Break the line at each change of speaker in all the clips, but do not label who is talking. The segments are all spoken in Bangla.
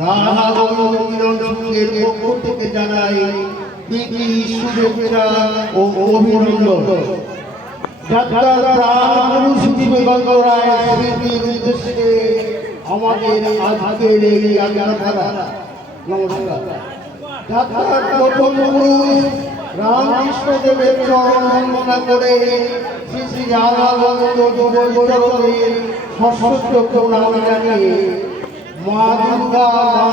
রাধাগোবিন্দের পক্ষ থেকে জানাই প্রীতি শুভেচ্ছা ও অভিনন্দন। যাত্রার প্রাণ হিসেবে গঙ্গ রায় স্মৃতির উদ্দেশ্যে আমাদের নমস্কার। যাত্রার প্রথম পুরুষ রামকৃষ্ণ দেবের চরণ বন্দনা করে শ্রী শ্রী রাধাগোবিন্দ যুবচরণের সশস্ত্র প্রণাম জানিয়ে মা দুর্গা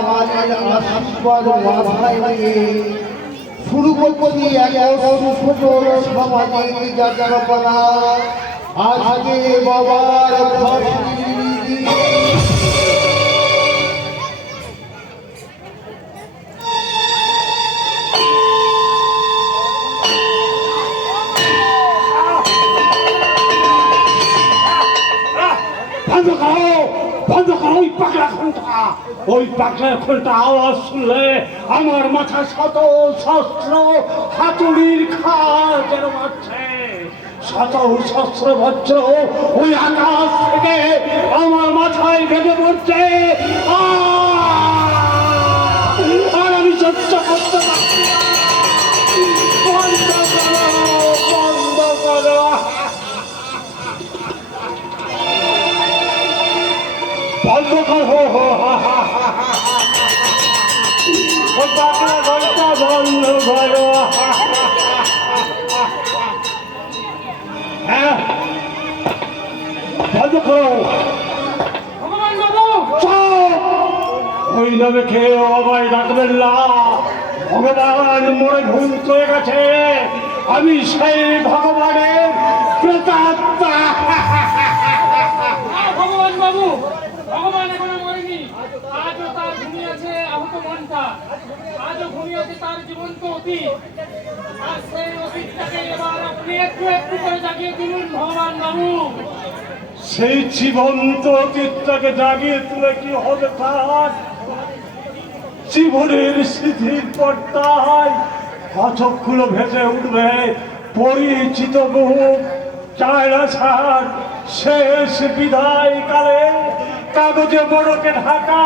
মা কালীর আশীর্বাদ মাথায় নিয়ে শুরু করছি এক ছোট সামাজিক যাত্রা করা আজকে বাবার ফাঁসি
পাগলা ঘণ্টা আওয়াজ শুনলে আমার মাথা শত শস্ত্র হাতুড়ির যেন মারছে শত শস্ত্র বজ্র ওই আকাশ থেকে আমার মাথায় ভেঙে পড়ছে! আর আমি সহ্য করতে পারছি। বন্ধ বন্ধ করো বন্ধ করো ও বন্ধ করো হ্যাঁ বন্ধ করো খেয়ে আমায় ডাকবেন না ভগবান মরে ভুল হয়ে গেছে আমি সেই ভগবানের প্রেতাত্মা
ভগবান বাবু, ভগবান এখনও মরেনি আজও তার ঘুমিয়ে আছে আহত আজও আছে তার জীবন্ত আর সেই অতীতটাকে এবার আপনি একটু একটু করে জাগিয়ে ভগবান বাবু।
সেই জীবন্ত অতীতটাকে জাগিয়ে তুলে কি হবে তার? জীবনের স্মৃতির পর্দায় কতকগুলো ভেসে উঠবে, পরিচিত মুখ চায়না ছাড় শেষ বিদায় কালে কাগজে বড়কে ঢাকা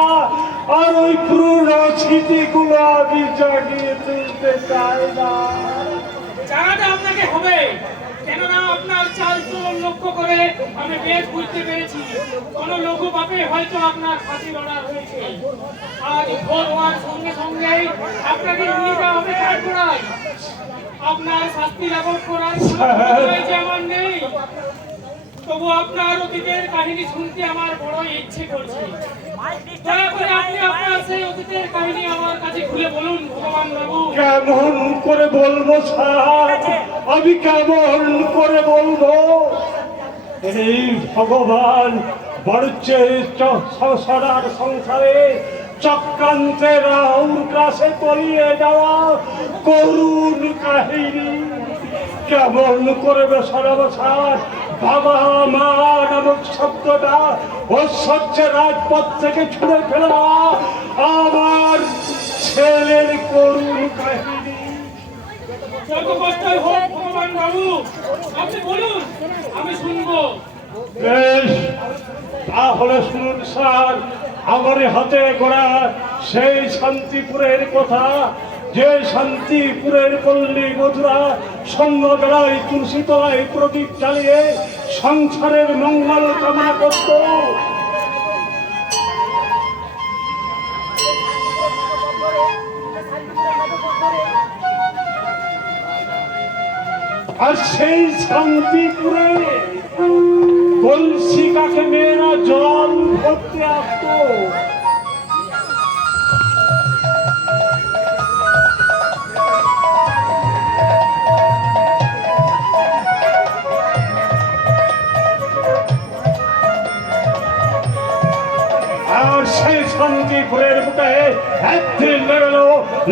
আর ওই পুরনো স্মৃতিগুলো আমি জাগিয়ে তুলতে চাই না।
জানাতে আপনাকে হবে। কেননা আপনার চাল চলন লক্ষ্য করে আমি বেশ বুঝতে পেরেছি, কোন লঘু পাপে হয়তো আপনার ফাঁসি লড়া হয়েছে। আজ ভোর হওয়ার সঙ্গে সঙ্গেই আপনাকে নিয়ে যাওয়া হবে কাঠগোড়ায়। আপনার শাস্তি লাঘব করার কোনো ক্ষমতাই যে আমার নেই। তবু আপনার অতীতের কাহিনী শুনতে আমার বড় ইচ্ছে করছে। আমার কাছে বলুন
কেমন করে বলব স্যার আমি কেমন করে বলব? এই ভগবান বড়ছে সংসার সংসারে, চক্রান্তে রাহুর কাছে তলিয়ে যাওয়া করুণ কাহিনী। কেমন করে বেসরাবো স্যার বাবা মা নামক শব্দটা ঐশ্বর্যের রাজপথ থেকে ছুঁড়ে ফেলা আমার ছেলের করুণ কাহিনী।
হোক ভগবান বাবু আপনি বলুন আমি শুনব।
বেশ তাহলে শুনুন স্যার আমার হাতে গড়া সেই শান্তিপুরের কথা। যে শান্তিপুরের পল্লী মধুরা সঙ্গ বেলায় তুলসী তলায় প্রদীপ চালিয়ে সংসারের মঙ্গল কামনা করত। আর সেই শান্তিপুরে কলসি কাকে মেয়েরা জল ভরতে আসতো। সেই শান্তিপুরের বুকে একদিন বেরোল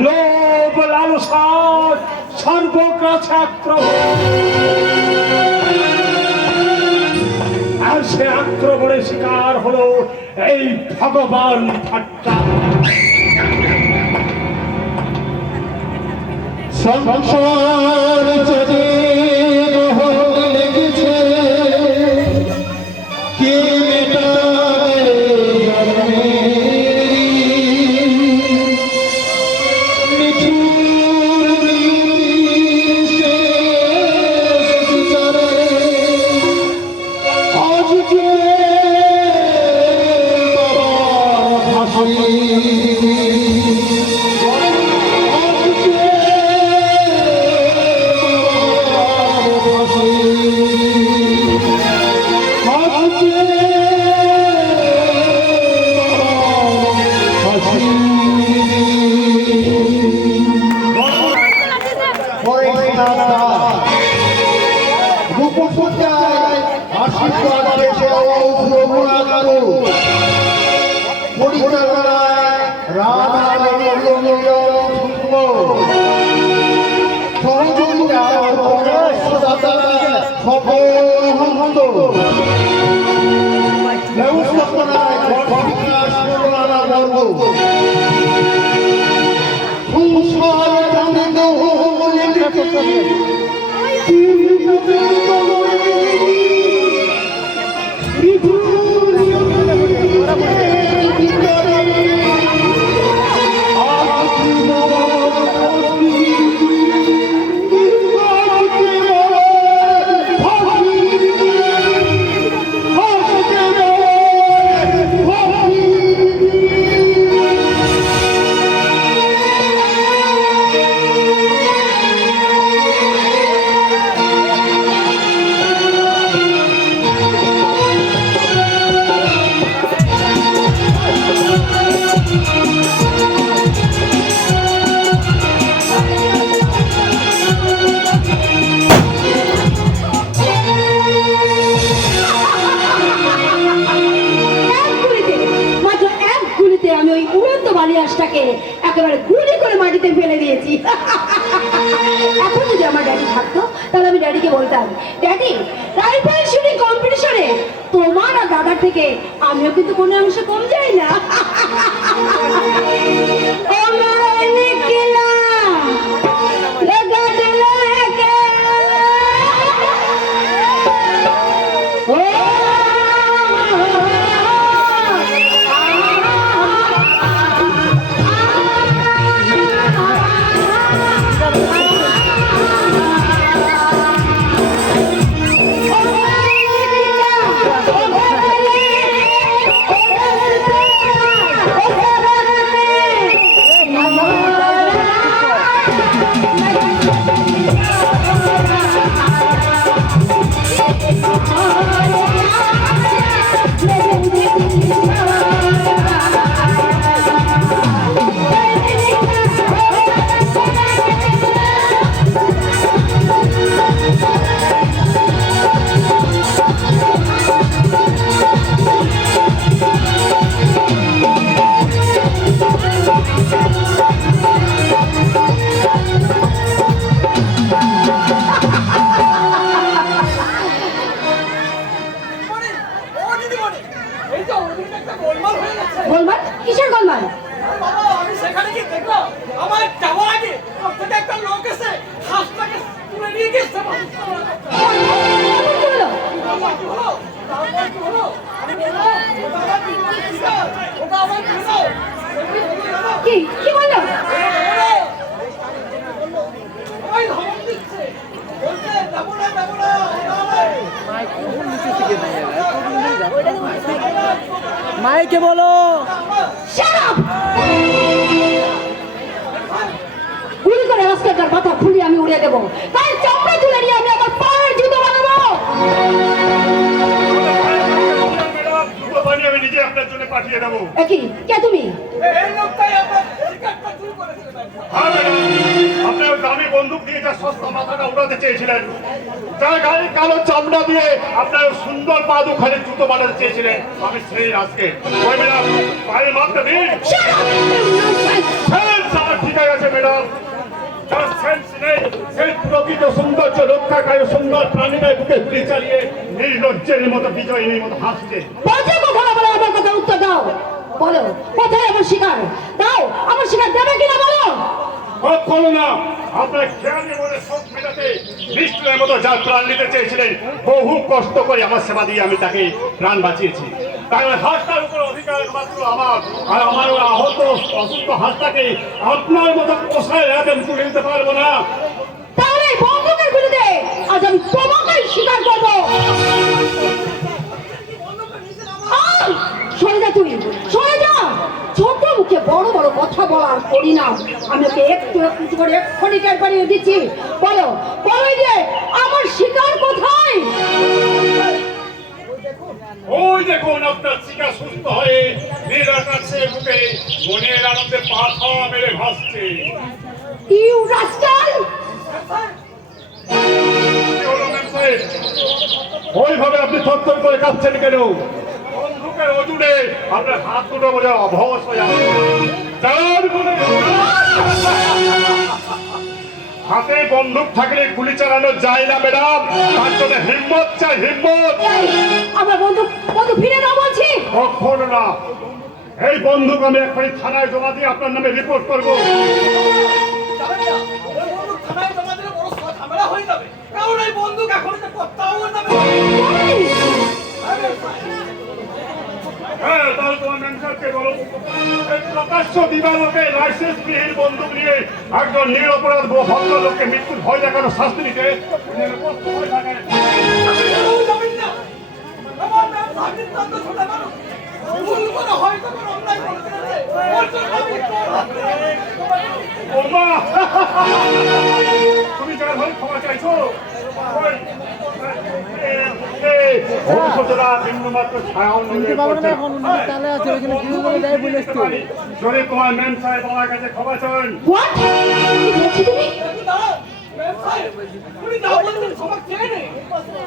লোভ লালসার সর্বগ্রাসে আক্রমণ আর সে আক্রমণের শিকার হলো এই ভগবান ঠাট্টা।
সংসার হন্ত ব্যবস্থাপনায় বিকাশ করোনা বর্গ সংসার
মাইকে বলো!
গুলি করে রাস্তাটার মাথা ফুলিয়ে আমি উড়িয়ে দেবো। তাই চামড়া তুলে নিয়ে আমি আমার পায়ের জুতো বানাবো।
আমি নিজে আপনার জন্য পাঠিয়ে দেবো
একই কে তুমি?
এই লোকটাই শিকারটা
হ্যাঁ ম্যাডাম। আপনার দামি বন্দুক দিয়ে যা সস্তা মাথাটা উড়াতে চেয়েছিলেন যার গায়ে কালো চামড়া দিয়ে আপনার সুন্দর পা দুখানে জুতো বানাতে চেয়েছিলেন আমি সেই আজকে। ওই ম্যাডাম পায়ে দিন। ঠিক আছে ম্যাডাম। যার সেন্স নেই সেই প্রকৃত সৌন্দর্য রক্ষাকারী সুন্দর প্রাণীদের বুকে গুলি চালিয়ে নির্লজ্জের মতো বিজয়ীর মতো হাসছে।
কথা না আমার কথা উত্তর দাও। বলো কোথায় আমার শিকার? দাও আমার শিকার দেবে কিনা বলো?
আপনার মতো নিতে বহু কষ্ট করে আমার সেবা দিয়ে আমি তাকে প্রাণ বাঁচিয়েছি। ওই উপর অধিকার মাত্র আমার, আর আমার আহত, অসুস্থ আপনার মতো পোষায় রাখে তুলে দিতে পারব না।
ছোট বলার পরিণাম আমি ওকে একটু একটু করে এক্ষুনি টের পাড়িয়ে দিচ্ছি। বলো বলো যে আমার শিকার কোথায়?
ওই দেখুন আপনার চিকা সুস্থ হয়ে নীলা কাছে বুকে মনের আনন্দে পাথা মেরে ভাসছে।
ইউ
হলো ওইভাবে আপনি থরথর করে কাঁপছেন কেন? বন্দুকের অজুড়ে আপনার হাত দুটো বোঝা অভস হয়ে আছে চার গুণে হাতে বন্দুক থাকলে গুলি চালানো যায় না ম্যাডাম। তার জন্য হিম্মত চাই হিম্মত।
আমার বন্ধু বন্ধু ফিরে দাও বলছি।
কখনো না। এই বন্দুক আমি এখনই থানায় জমা দিয়ে আপনার নামে রিপোর্ট করব।
যাবেন না ওই বন্দুক থানায় জমা দিলে বড় ঝামেলা হয়ে যাবে কারণ এই! বন্দুক এখন কোথাও যাবে
হ্যাঁ তাহলে তোমার ম্যানেজারকে বলো প্রকাশ্য বন্দুক নিয়ে একজন নিরপরাধ ভদ্রলোককে মৃত্যুর ভয় দেখানো শাস্তি নিতে! তুমি যার ভয় ক্ষমা চাইছো ভবিষ্যতেরা বিন্দুমাত্র ছায়াও সাহেব আমার কাছে চান।
যা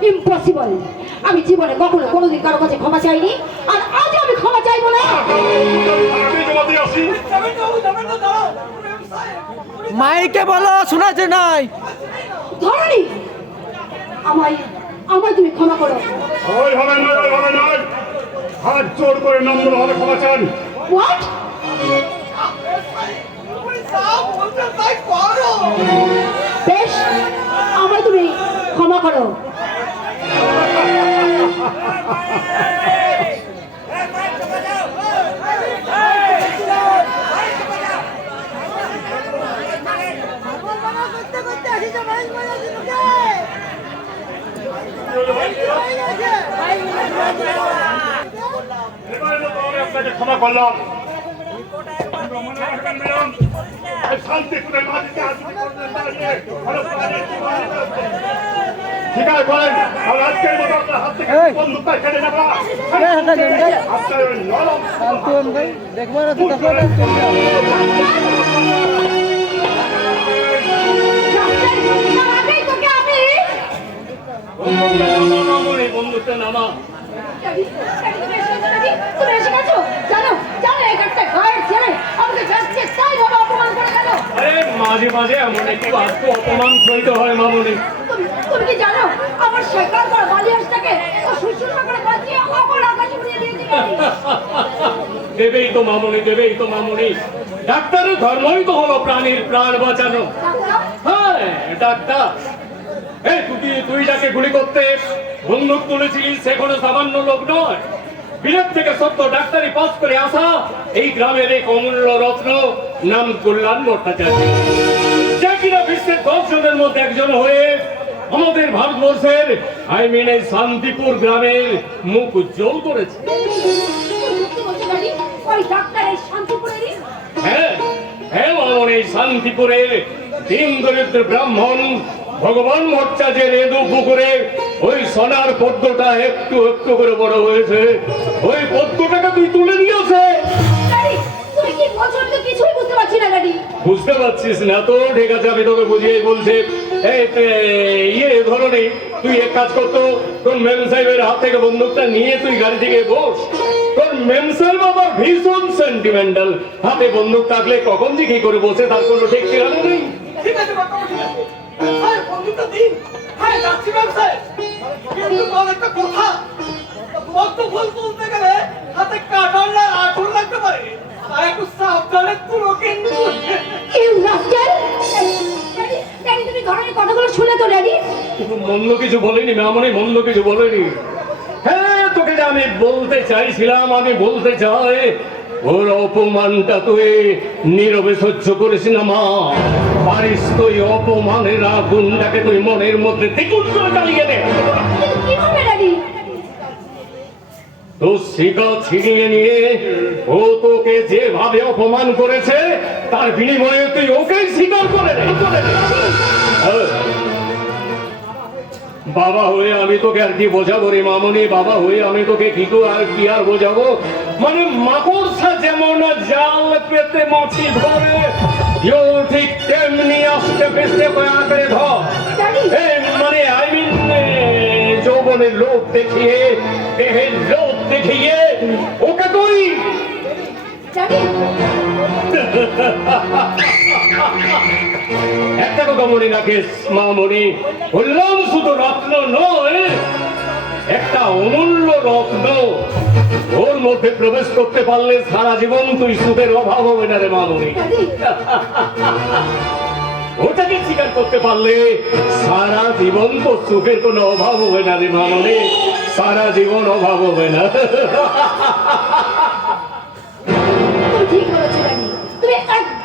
ইম্পসিবল আমি জীবনে কখনো কোনোদিন কারও কাছে ক্ষমা চাইনি আর আজ আমি ক্ষমা চাইব না।
মাইকে বলো শোনাচ্ছে নাই।
ধরনি আমায় আমায় তুমি ক্ষমা করো।
ওই হবে না ওই হবে না হাত জোর করে নম্র হবে ক্ষমা চান।
হোয়াট বেশ আমায় তুমি ক্ষমা করো
এবারে তো আমি আপনাকে ক্ষমা করলাম। এই শান্তিপুরের মাটিতে আজকে পর্যন্ত দাঁড়িয়ে ভালো প্রাণের জীবন দিতে হচ্ছে। স্বীকার করেন আর আজকের মতো আপনার হাত থেকে বন্দুকটা কেড়ে নেবা।
হাঁটা যান, যান।
আপনার
দেখব না তো দেখো না
তার আগেই তোকে আমি
বন্ধুত্ব নামা
ড্যাডি, ড্যাডি, তুমি এসে গেছো, ড্যাডি? তুমি এসে গেছো? জানো জানো এই একটা গায়ের ছেলে আমাকে যাচ্ছে তাই ভাবে অপমান করে গেল
আরে মাঝে মাঝে এমন একটু আত্ম অপমান সইতে হয় মামনি।
তুমি কি জানো? আমার শেখার পর বালিয়াসটাকে ও শুশুর করে বাঁচিয়ে আমার আকাশে উড়িয়ে দিয়েছিল
দেবেই তো মামনি দেবেই তো মামনি। ডাক্তারের ধর্মই তো হলো প্রাণীর প্রাণ বাঁচানো। হ্যাঁ ডাক্তার। এই তুই তুই যাকে গুলি করতে বন্দুক তুলেছিলিস সে কোনো সামান্য লোক নয়। বিলেত থেকে সত্য ডাক্তারি পাস করে আসা এই গ্রামের এক অমূল্য রত্ন। নাম কল্যাণ ভট্টাচার্য। যা কিনা বিশ্বের দশ মধ্যে একজন হয়ে আমাদের ভারতবর্ষের আই মিন এই শান্তিপুর গ্রামের মুখ উজ্জ্বল করেছে। হ্যাঁ হ্যাঁ এই শান্তিপুরের দরিদ্র ব্রাহ্মণ ভগবান ভট্টাচার্যের এদু পুকুরে ওই সোনার পদ্মটা একটু একটু করে বড় হয়েছে। ওই পদ্মটাকে তুই তুলে নিয়েছে।
তো কিছুই বুঝতে
পারছিস না তো ঠিক আছে আমি তোকে বুঝিয়ে বলছি। এই ইয়ে ধরনের তুই এক কাজ করতো তোর মেম সাহেবের হাত থেকে বন্দুকটা নিয়ে তুই গাড়ি থেকে বস। তোর মেম সাহেব আবার ভীষণ সেন্টিমেন্টাল হাতে বন্দুক থাকলে কখন যে কি করে বসে তার কোনো ঠিক ঠিকানা নেই।
ঠিক আছে স্যার বন্ধুটা দিন। হ্যাঁ যাচ্ছি ম্যাম স্যার। কিন্তু একটা কথা। বদ্ধ ফুল তুলতে গেলে হাতে কাটার না আঠুর লাগতে পারে। আর একটু সাবধানে তুলো কিন্তু
মন্দ কিছু বলেনি মামনি মন্দ কিছু বলেনি হ্যাঁ তোকে যে আমি বলতে চাইছিলাম আমি বলতে চাই ওর অপমানটা তুই নীরবে সহ্য করিস না মা পারিস তুই অপমানের আগুনটাকে তুই মনের মধ্যে করে চালিয়ে দে তো শিকা ছিনিয়ে নিয়ে ও তোকে যেভাবে অপমান করেছে তার বিনিময়ে তুই ওকে স্বীকার করে। হ্যাঁ। বাবা হয়ে আমি তোকে আর কি বোঝাবো রে মামনি? বাবা হয়ে আমি তোকে কি করে আর কি আর বোঝাবো? মানে মাকড়সা যেমন জাল পেতে মাছি ধরে ঠিক তেমনি আস্তে পেস্তে করে আঁকড়ে ধর মানে আই মিন যৌবনের লোভ দেখিয়ে দেহের লোভ দেখিয়ে ওকে তুই
জানি।
একটা কথা মনে রাখিস মামনি, বললাম শুধু রত্ন নয়, একটা অমূল্য রত্ন। ওর মধ্যে প্রবেশ করতে পারলে সারা জীবন তুই সুখের অভাব হবে না রে মামনি।
জানি
ওটাকে স্বীকার করতে পারলে সারা জীবন তো সুখের কোনো অভাব হবে না রে মা মামনি। সারা জীবন অভাব হবে না।
ঠিক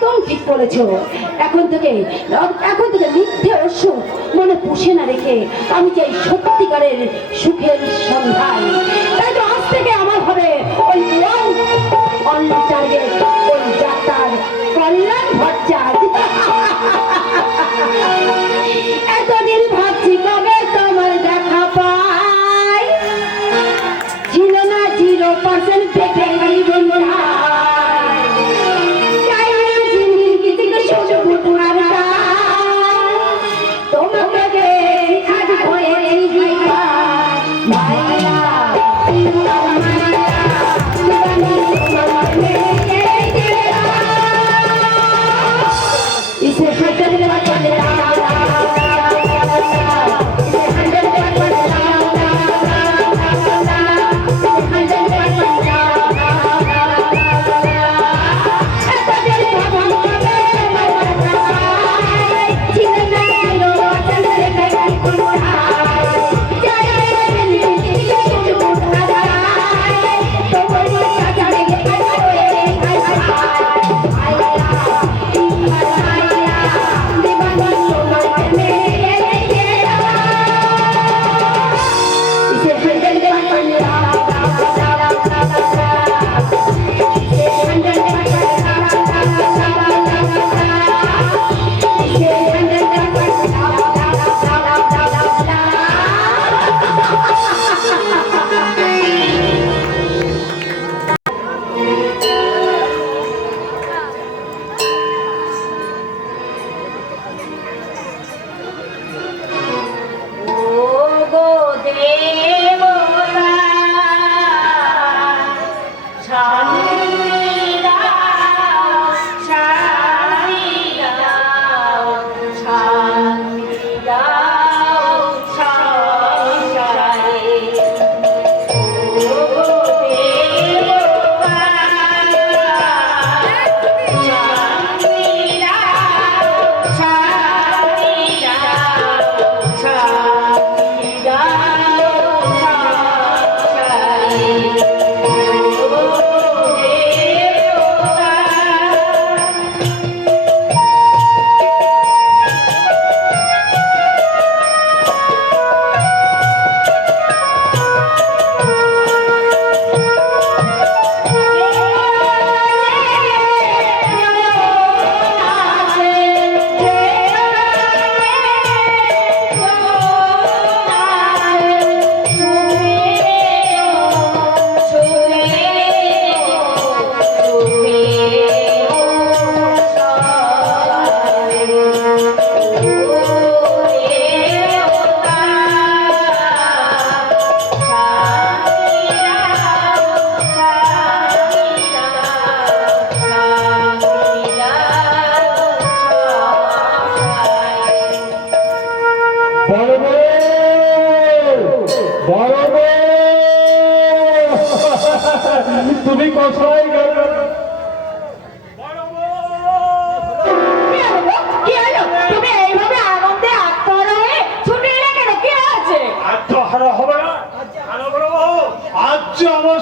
একদম ঠিক বলেছ। এখন থেকে এখন থেকে মিথ্যে অসুখ মনে পুষে না রেখে আমি চাই সত্যিকারের সুখের সন্ধান। তাই তো আজ থেকে আমার হবে এতদিন ভাবছি মায়া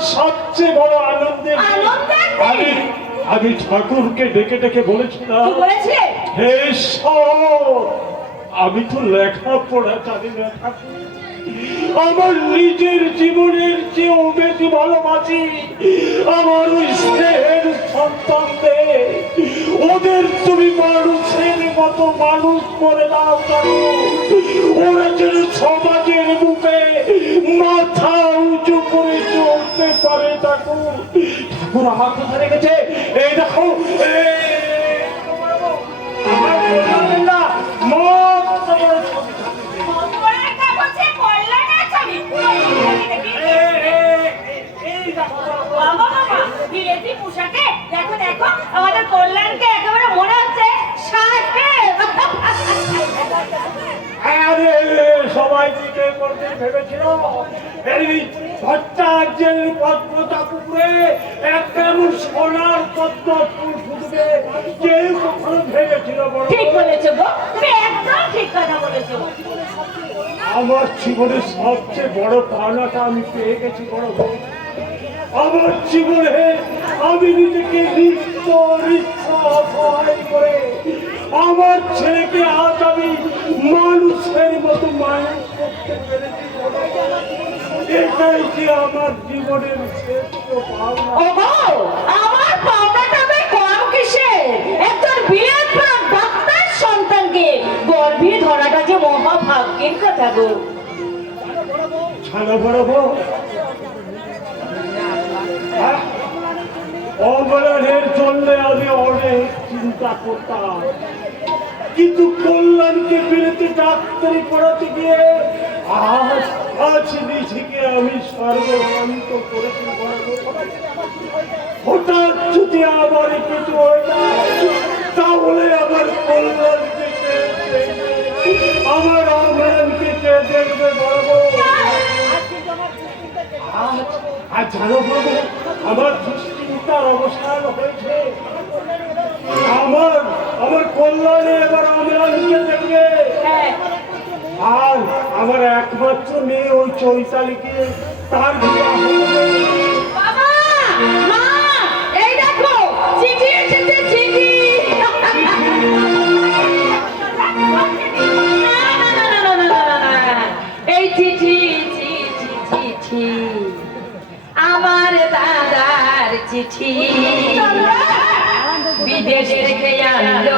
সবচেয়ে বড় আনন্দের? আমি আমি ঠাকুরকে ডেকে ডেকে বলেছিলাম হে আমি তো লেখাপড়া জানি না ঠাকুর। আমার নিজের জীবনের চেয়েও বেশি ভালোবাসি আমার ওই স্নেহের সন্তানদের ওদের তুমি মানুষের মতো মানুষ করে দাও ওরা যেন সমাজের মুখে মাথা উঁচু করে পারে ঠাকুর ঠাকুর আমার কথা রেখেছে এই দেখো
আমাদের কল্যাণকে একেবারে মনে হচ্ছে
আরে সবাই দিকে করতে ভেবেছিল ভট্টাচার্যের পদ্মতা পুকুরে একটা সোনার পদ্ম ফুল ফুটবে কেউ কখনো ভেবেছিল বড়
ঠিক বলেছ গো তুমি একদম ঠিক কথা বলেছ
আমার জীবনের সবচেয়ে বড় পাওনাটা আমি পেয়ে গেছি বড়। আমার জীবনে আমি নিজেকে নিত্য রিক্সা সহায় করে আমার ছেলেকে আজ আমি মানুষের মতো মানুষ করতে পেরেছি। এটাই যে আমার জীবনের শ্রেষ্ঠ পাওনা।
আমার পাওনাটা আমি কম কিসে? একজন বিয়ের ডাক্তার সন্তানকে গর্ভে ধরাটা যে মহাভাগ্যের কথা গো।
ছানা বড় বউ। আহ, জন্য আমি অনেক চিন্তা করতাম। কিন্তু কল্যাণকে বিরতি ডাক্তারি পড়াতে গিয়ে আজ আজ নিজেকে আমি সর্বশান্ত বউ। হঠাৎ যদি আমার কিছু হয়ে যায় তাহলে আমার কল্যাণকে আমার অমরানকে কে দেখবে? আজ আজ জানো বাবু আমার দুশ্চিন্তার অবসান হয়েছে আমার আমার কল্যাণে এবার অমরানকে দেখবে আর আমার একমাত্র মেয়ে ওই চৈতালিকে তার
আমার দাদার চিঠি। বিদেশ থেকে আনলো